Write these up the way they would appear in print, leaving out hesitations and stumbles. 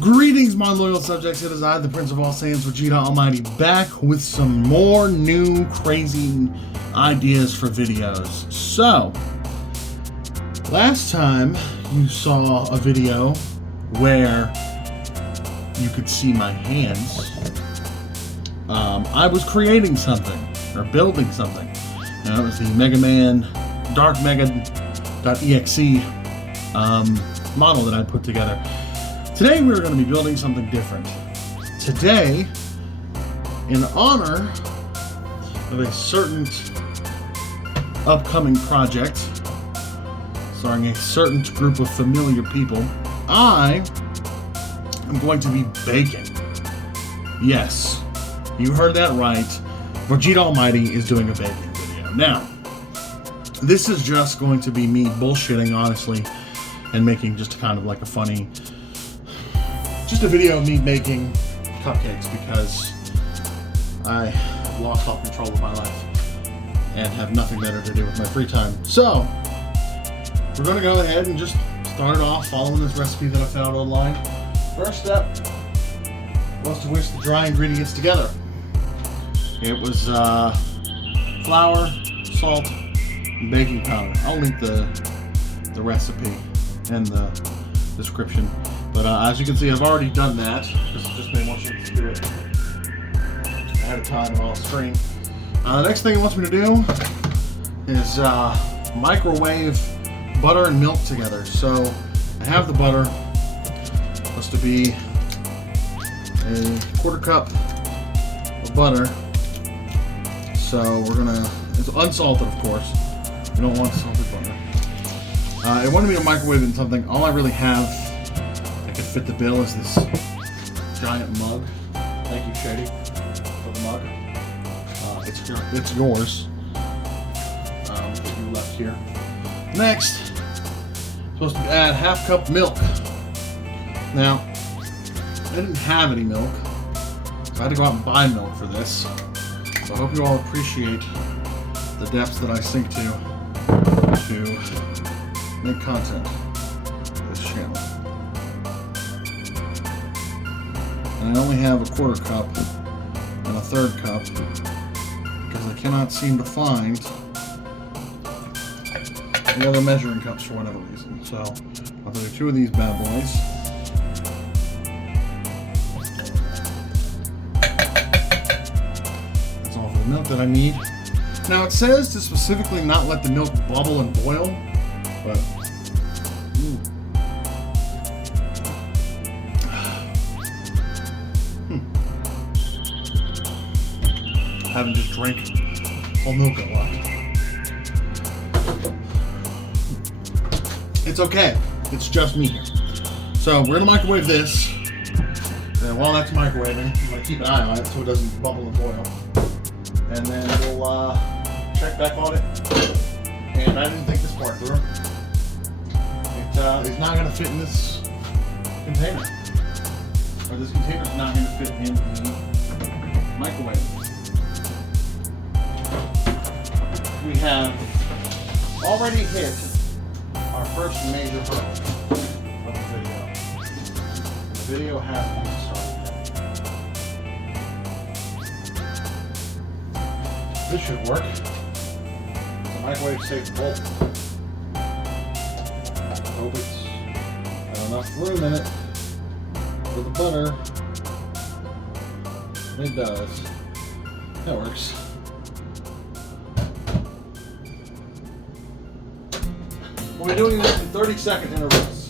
Greetings, my loyal subjects. It is I, the Prince of All Saiyans, Vegeta Almighty, back with some more new crazy ideas for videos. So, last time you saw a video where you could see my hands. I was creating something, or building something. Now, it was the Mega Man Dark Mega.exe model that I put together. Today we're going to be building something different. Today, in honor of a certain upcoming project starring a certain group of familiar people, I am going to be baking. Yes, you heard that right. Vegeta Almighty is doing a baking video. Now, this is just going to be me bullshitting, honestly, and making just kind of like a funny... just a video of me making cupcakes because I lost all control of my life and have nothing better to do with my free time. So, we're going to go ahead and just start it off following this recipe that I found online. First step was to whisk the dry ingredients together. It was flour, salt, and baking powder. I'll link the recipe in the description. But as you can see, I've already done that. Just made more sure to do it ahead of time on screen. The next thing it wants me to do is microwave butter and milk together. So I have the butter. Supposed to be a 1/4 cup of butter. So we're gonna, it's unsalted of course. We don't want salted butter. It wanted me to microwave it in something. All I really have could fit the bill is this giant mug. Thank you, Shady, for the mug. It's yours. That you left here. Next, supposed to add 1/2 cup milk. Now, I didn't have any milk, so I had to go out and buy milk for this. So I hope you all appreciate the depths that I sink to make content for this channel. And I only have a 1/4 cup and a 1/3 cup because I cannot seem to find the other measuring cups for whatever reason. So I'll do 2 of these bad boys. That's all for the milk that I need. Now it says to specifically not let the milk bubble and boil, but haven't just drank whole milk a lot. It's okay. It's just me here. So we're gonna microwave this. And while that's microwaving, I'm gonna keep an eye on it so it doesn't bubble and boil. And then we'll check back on it. And I didn't think this part through. It is not gonna fit in this container. Or this container's not gonna fit in the microwave. We have already hit our first major hurdle of the video. The video hasn't even started yet. This should work. It's a microwave safe bolt. Hope it's got enough room in it for the butter. It does. That works. We'll be doing this in 30-second intervals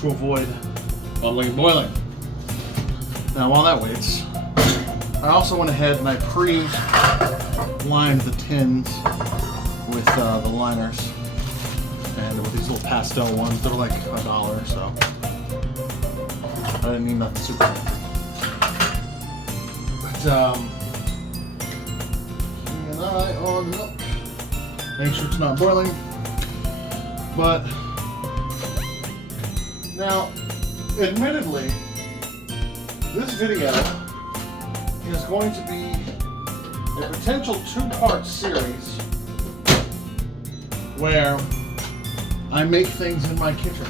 to avoid bubbling and boiling. Now, while that waits, I also went ahead and I pre-lined the tins with the liners and with these little pastel ones. They're like $1, so I didn't need nothing super fancy. But keeping an eye on milk. Make sure it's not boiling. But now, admittedly, this video is going to be a potential 2-part series where I make things in my kitchen.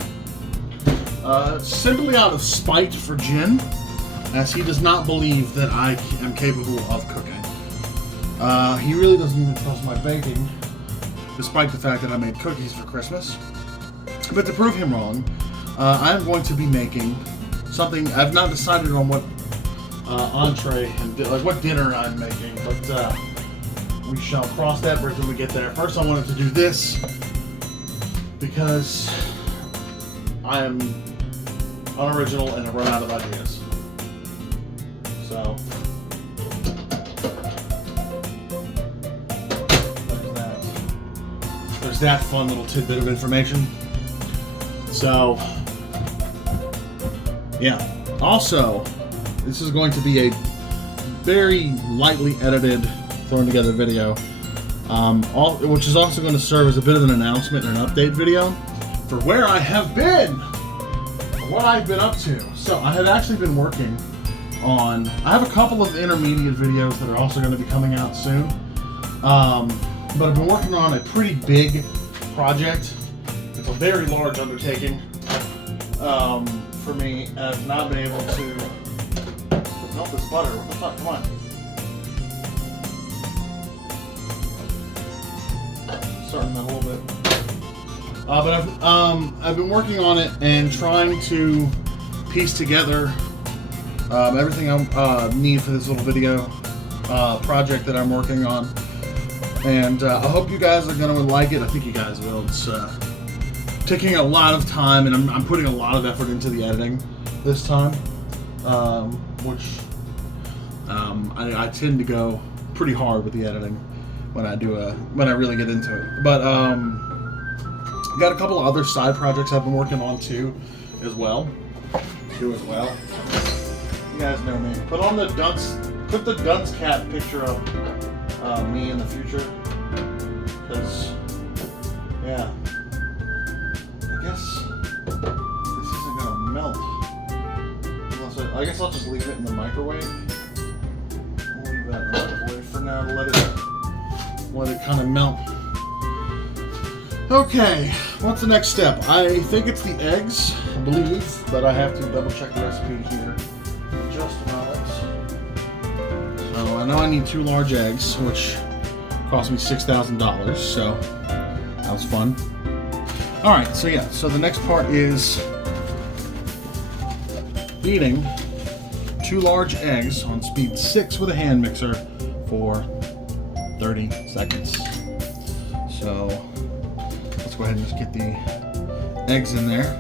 simply out of spite for Jin, as he does not believe that I am capable of cooking. He really doesn't even trust my baking, despite the fact that I made cookies for Christmas. But to prove him wrong, I'm going to be making something. I've not decided on what entree and what dinner I'm making, but we shall cross that bridge when we get there. First, I wanted to do this because I am unoriginal and I run out of ideas. So, there's that fun little tidbit of information. So, yeah. Also, this is going to be a very lightly edited, thrown together video, which is also going to serve as a bit of an announcement and an update video for where I have been, or what I've been up to. So I have actually been working on, I have a couple of intermediate videos that are also going to be coming out soon, but I've been working on a pretty big project. It's a very large undertaking for me. I've not been able to melt this butter. What the fuck? Come on. Starting that a little bit. But I've been working on it and trying to piece together everything I need for this little video project that I'm working on. And I hope you guys are going to like it. I think you guys will. It's taking a lot of time, and I'm putting a lot of effort into the editing this time, which I tend to go pretty hard with the editing when I really get into it. But got a couple of other side projects I've been working on too, as well. You guys know me. Put the dunce cat picture of me in the future, because yeah, I guess this isn't gonna melt. I guess I'll just leave it in the microwave. I'll leave that in the microwave for now to let it kind of melt. Okay, what's the next step? I think it's the eggs, I believe, but I have to double check the recipe here in just a moment. So I know I need 2 large eggs, which cost me $6,000, so that was fun. Alright, so yeah, so the next part is beating 2 large eggs on speed 6 with a hand mixer for 30 seconds. So let's go ahead and just get the eggs in there.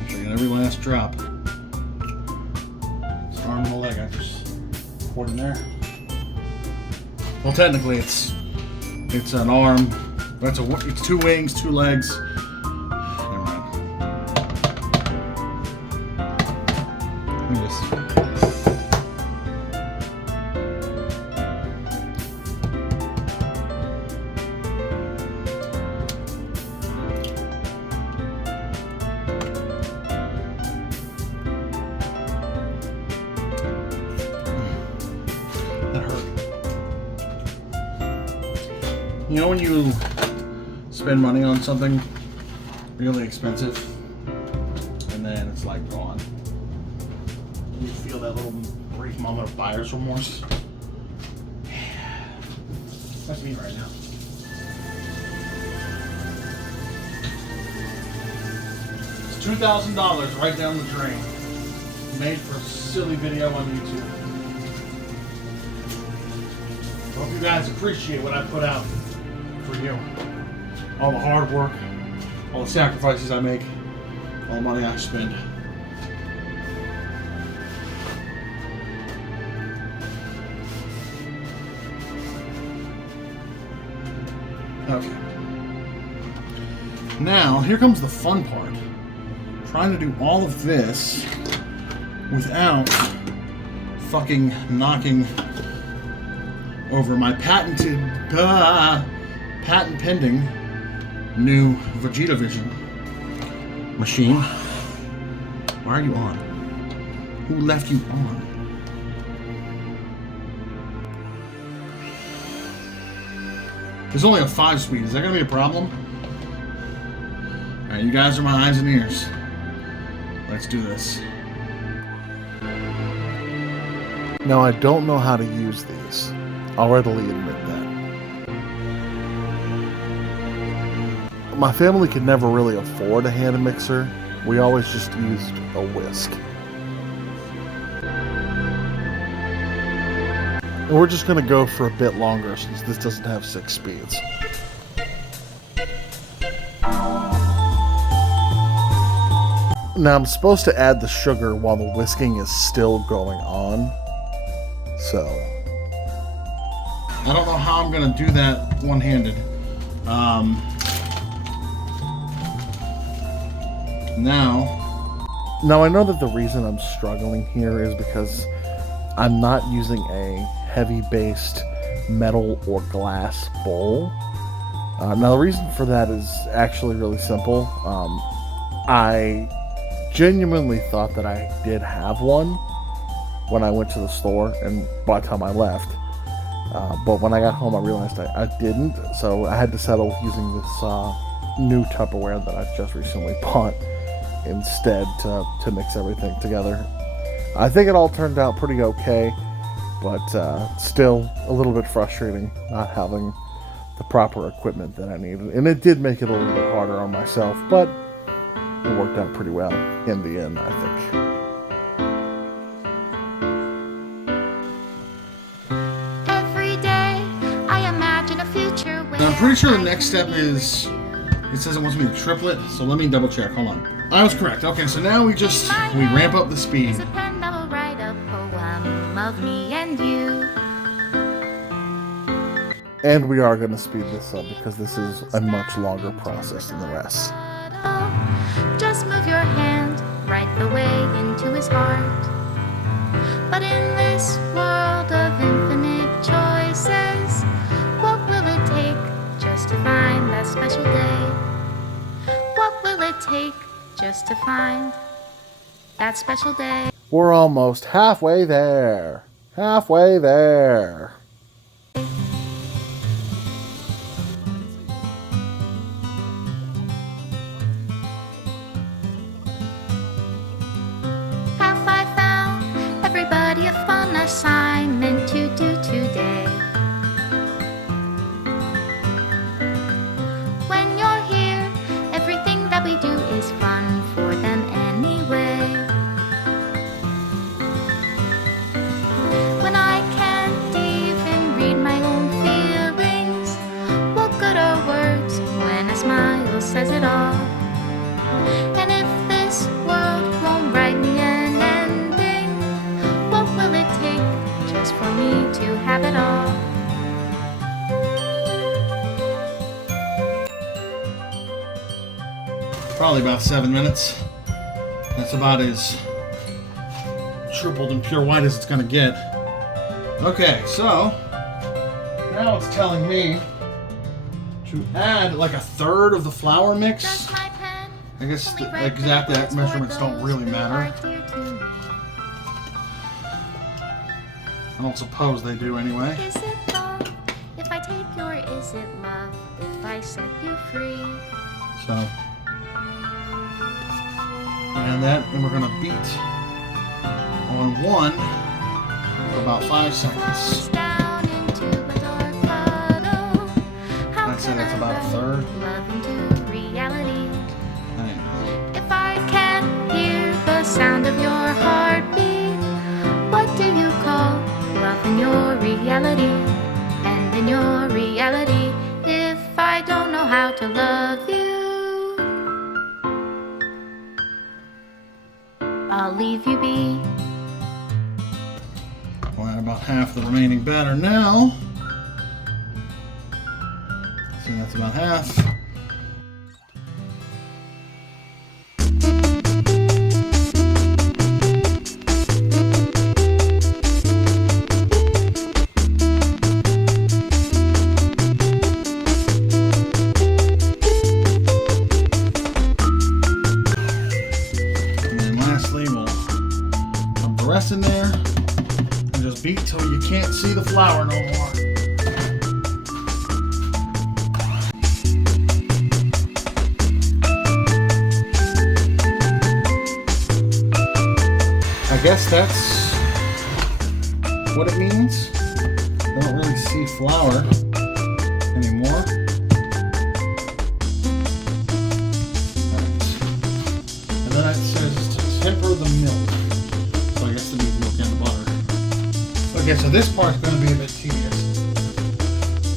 Make sure you get every last drop. It's arm and a leg. I just poured in there. Well, technically it's an arm. It's 2 wings, 2 legs. Never mind. Let me just. That hurt. You know when you spend money on something really expensive and then it's like gone? You feel that little brief moment of buyer's remorse? That's me right now. It's $2,000 right down the drain. Made for a silly video on YouTube. I hope you guys appreciate what I put out for you. All the hard work, all the sacrifices I make, all the money I spend. Okay. Now, here comes the fun part. Trying to do all of this without fucking knocking over my patent pending new Vegeta Vision machine. Why are you on? Who left you on? There's only a 5-speed. Is that going to be a problem? Alright, you guys are my eyes and ears. Let's do this. Now, I don't know how to use these. I'll readily admit that. My family could never really afford a hand mixer. We always just used a whisk. And we're just going to go for a bit longer since this doesn't have 6 speeds. Now, I'm supposed to add the sugar while the whisking is still going on. So, I don't know how I'm going to do that one-handed. Now I know that the reason I'm struggling here is because I'm not using a heavy-based metal or glass bowl. Now the reason for that is actually really simple. I genuinely thought that I did have one when I went to the store and by the time I left. But when I got home I realized I didn't, so I had to settle with using this new Tupperware that I've just recently bought instead to mix everything together. I think it all turned out pretty okay, but still a little bit frustrating not having the proper equipment that I needed. And it did make it a little bit harder on myself, but it worked out pretty well in the end, I think. Every day I imagine a future where Now, I'm pretty sure the next step is, it says it wants me to triple it, so let me double check. Hold on. I was correct. Okay, so now we ramp up the speed. is a pen that will write a poem of me and you. And we are going to speed this up because this is a much longer process than the rest. Just move your hand right the way into his heart. But in this world of infinite choices, what will it take just to find that special day? What will it take just to find that special day? We're almost halfway there. Halfway there. Have I found everybody a fun assignment to do today? When you're here, everything that we do is fun for them anyway. When I can't even read my own feelings, what good are words when a smile says it all? And if this world won't write me an ending, what will it take just for me to have it all? Probably about 7 minutes. That's about as tripled and pure white as it's gonna get. Okay, so now it's telling me to add like a third of the flour mix. Does my pen I guess only the write exact words for measurements don't those really who matter. are dear to me? I don't suppose they do anyway. Is it love if I take your is it love if I set you free? So, and we're gonna beat on 1 for about 5 seconds. Down into a dark puddle. How I'd say can that's I about a let third. love into reality? Hang on. If I can't hear the sound of your heartbeat, what do you call love in your reality? And in your reality, if I don't know how to love you, I'll leave you be. We'll add about half the remaining batter now. So that's about half. In there and just beat till you can't see the flour no more. guess that's what it means. I don't really see flour anymore. Right. And then it says to temper the milk. So I guess it needs milk and the butter. Okay, so this part's going to be a bit tedious.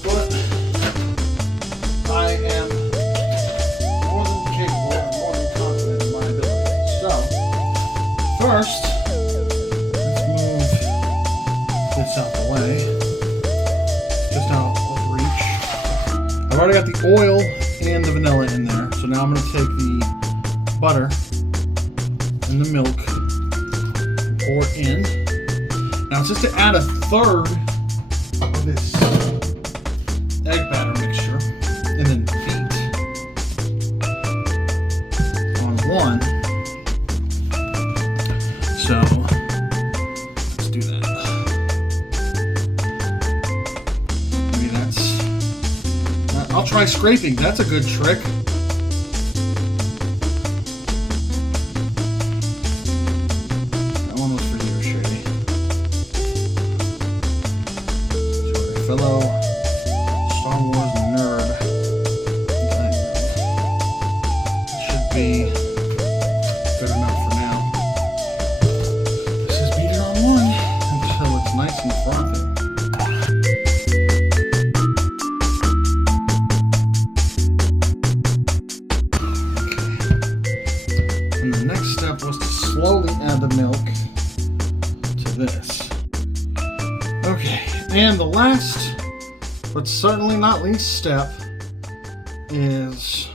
But I am more than capable and more than confident in my abilities. So, first, let's move this out the way. Just out of reach. I've already got the oil and the vanilla in there. So now I'm going to take the butter and the milk and pour it in. Now, just to add a third of this egg batter mixture and then beat on one. So let's do that. Maybe that's. I'll try scraping. That's a good trick. That one was for you, Shady. Sorry, fellow Star Wars nerd. Should be good enough for now. This is beat it on one until it's nice and frothy. Okay. And the next step was to slowly add the milk to this. Okay, and the last, but certainly not least step is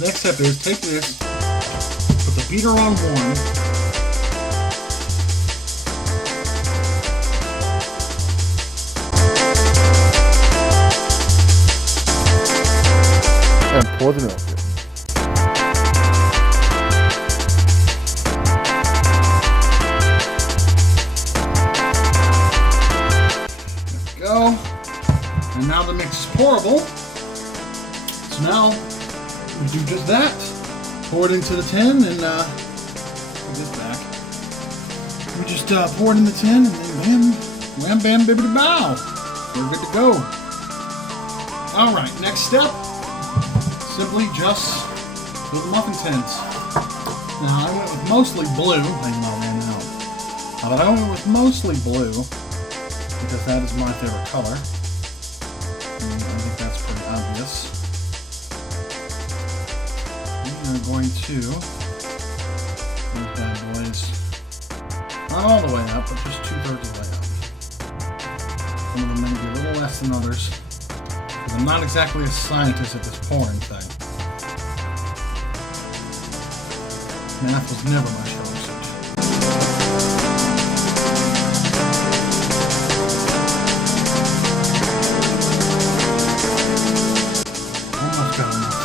next step is take this, put the beater on one, And pour the milk in. go. And now the mix is pourable. So now we do just that. Pour it into the tin and put this back. We just pour it in the tin and then wham bam bibbidi bow. We're good to go. Alright, next step. Simply just fill the muffin tins. Now I went with mostly blue. I ran out. But I went with mostly blue because that is my favorite color. And I think that's pretty obvious. We are going to move bad boys not all the way up, but just 2/3 of the way up. Some of them may be a little less than others because I'm not exactly a scientist at this pouring thing. Math was never my strong suit. Almost got enough.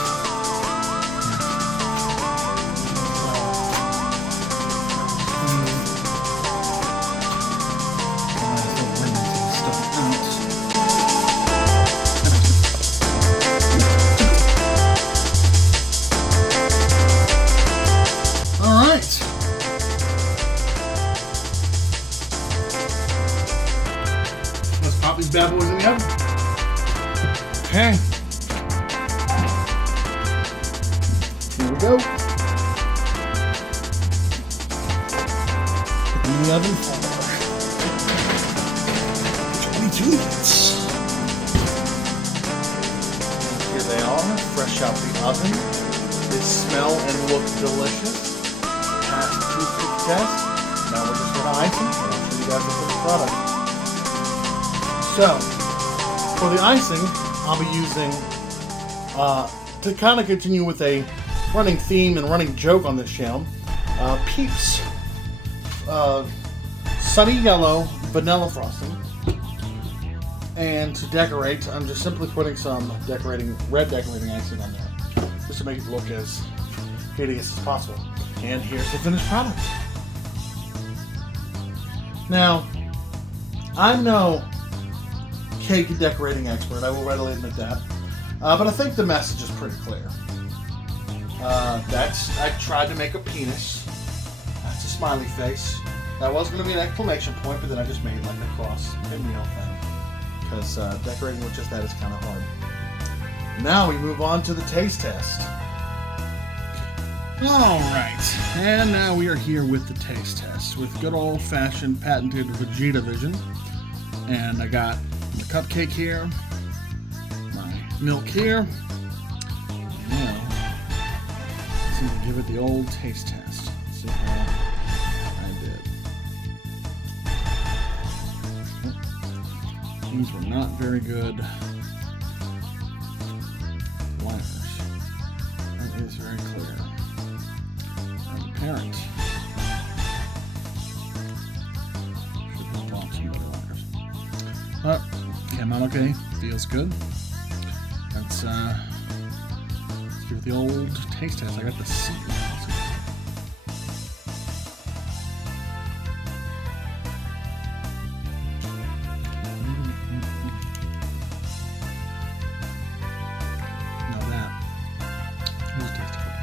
These bad boys in the oven. Okay. Here we go. Put them in the oven for 22 minutes. Here they are, fresh out the oven. They smell and look delicious. Passed the toothpick test. Now we're just going to ice them, and I'll show you guys the finished product. So, for the icing, I'll be using, to kind of continue with a running theme and running joke on this channel, Peeps Sunny Yellow Vanilla Frosting. And to decorate, I'm just simply putting some red decorating icing on there, just to make it look as hideous as possible. And here's the finished product. Now, I'm no cake decorating expert, I will readily admit that. But I think the message is pretty clear. I tried to make a penis. That's a smiley face. That was going to be an exclamation point, but then I just made like a cross pinwheel thing. Because decorating with just that is kind of hard. Now we move on to the taste test. Alright, and now we are here with the taste test with good old-fashioned patented Vegeta Vision. And I got the cupcake here, my milk here. Now, let's see, give it the old taste test. Let's see how I did. These were not very good liners. That is very clear. Parent. Should help out some other liners. Came out okay. Feels good. Let's give it the old taste test. I got the C. Now that was tasty.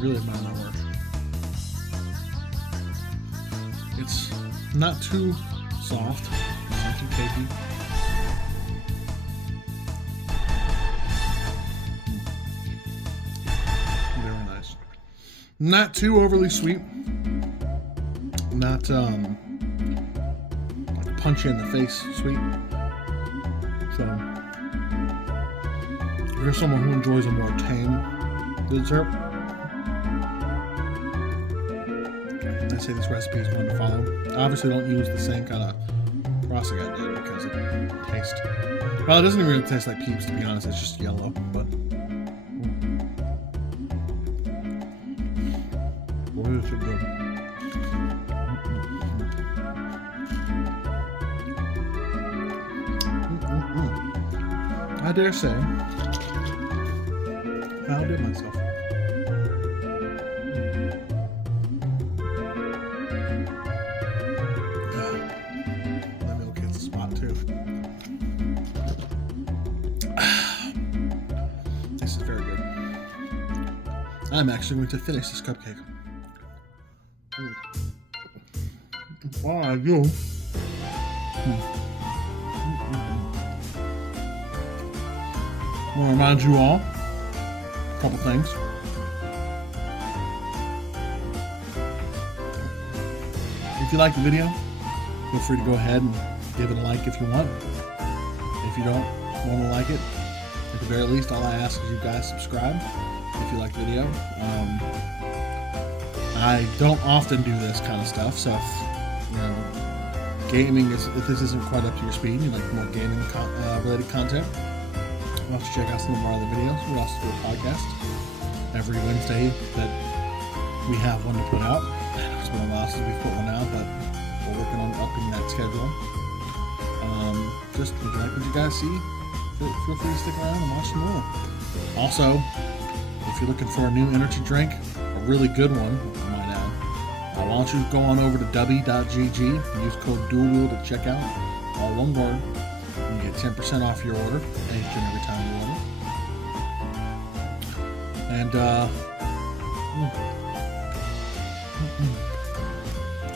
Really admire that work. It's not too soft, it's not too cakey. Very nice. Not too overly sweet. Not like punch you in the face sweet. So if you're someone who enjoys a more tame dessert, I say this recipe is one to follow. Obviously, don't use the same kind of frosting I did because it tastes. Well, it doesn't even really taste like Peeps, to be honest. It's just yellow, but. Boy, it's so good. I dare say, I outdid myself. This is very good. I'm actually going to finish this cupcake. While I do, I want to remind you all a couple things. If you like the video, feel free to go ahead and give it a like if you want. If you don't want to like it, at the very least, all I ask is you guys subscribe if you like the video. I don't often do this kind of stuff, so if if this isn't quite up to your speed, you like more gaming related content, you'll have to check out some of our other videos. We also do a podcast every Wednesday that we have one to put out. It's been a while since we've put one out, but we're working on upping that schedule. Just if you like what you guys see, feel free to stick around and watch some more. Also, if you're looking for a new energy drink, a really good one, I might add, why don't you go on over to w.gg and use code DUALWHEEL to check out, all one word, and you get 10% off your order each and every time you order. And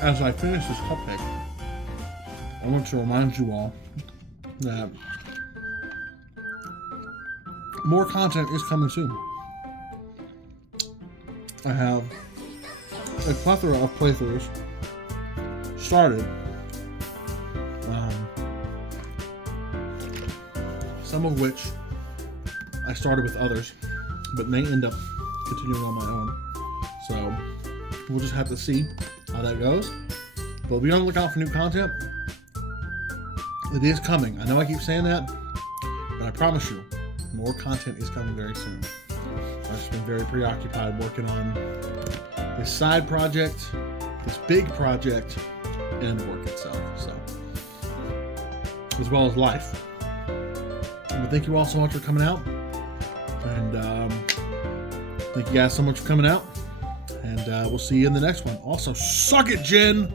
as I finish this cupcake, I want to remind you all that more content is coming soon. I have a plethora of playthroughs started. Some of which I started with others, but may end up continuing on my own. So we'll just have to see how that goes. But be on the lookout for new content. It is coming. I know I keep saying that, but I promise you, more content is coming very soon. I've just been very preoccupied working on this side project, this big project, and work itself. So, as well as life. But thank you all so much for coming out, and thank you guys so much for coming out. And we'll see you in the next one. Also, suck it, Jen!